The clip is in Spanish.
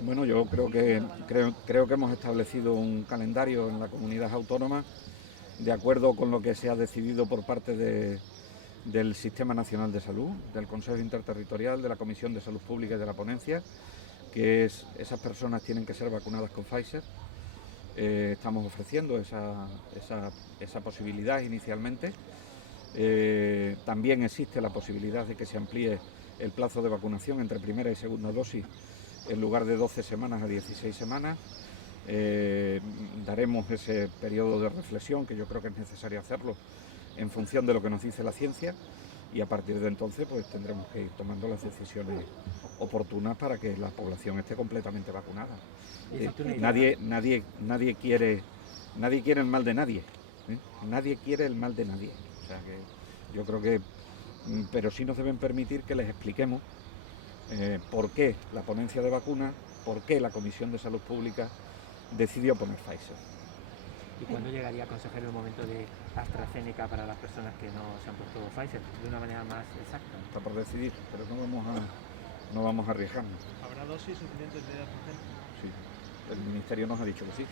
Bueno, yo creo que hemos establecido un calendario en la comunidad autónoma de acuerdo con lo que se ha decidido por parte del Sistema Nacional de Salud, del Consejo Interterritorial, de la Comisión de Salud Pública y de la ponencia, que esas personas tienen que ser vacunadas con Pfizer. Estamos ofreciendo esa posibilidad inicialmente. También existe la posibilidad de que se amplíe el plazo de vacunación entre primera y segunda dosis en lugar de 12 semanas a 16 semanas. Daremos ese periodo de reflexión, que yo creo que es necesario hacerlo en función de lo que nos dice la ciencia, y a partir de entonces pues tendremos que ir tomando las decisiones oportunas para que la población esté completamente vacunada. Nadie quiere el mal de nadie, ¿eh? Nadie quiere el mal de nadie. O sea que yo creo que, pero sí nos deben permitir que les expliquemos por qué la ponencia de vacunas, por qué la Comisión de Salud Pública decidió poner Pfizer. ¿Y cuándo llegaría, consejero, el momento de AstraZeneca para las personas que no se han puesto Pfizer, de una manera más exacta? Está por decidir, pero no vamos a arriesgarnos. ¿Habrá dosis suficientes de AstraZeneca? Sí, el Ministerio nos ha dicho que sí.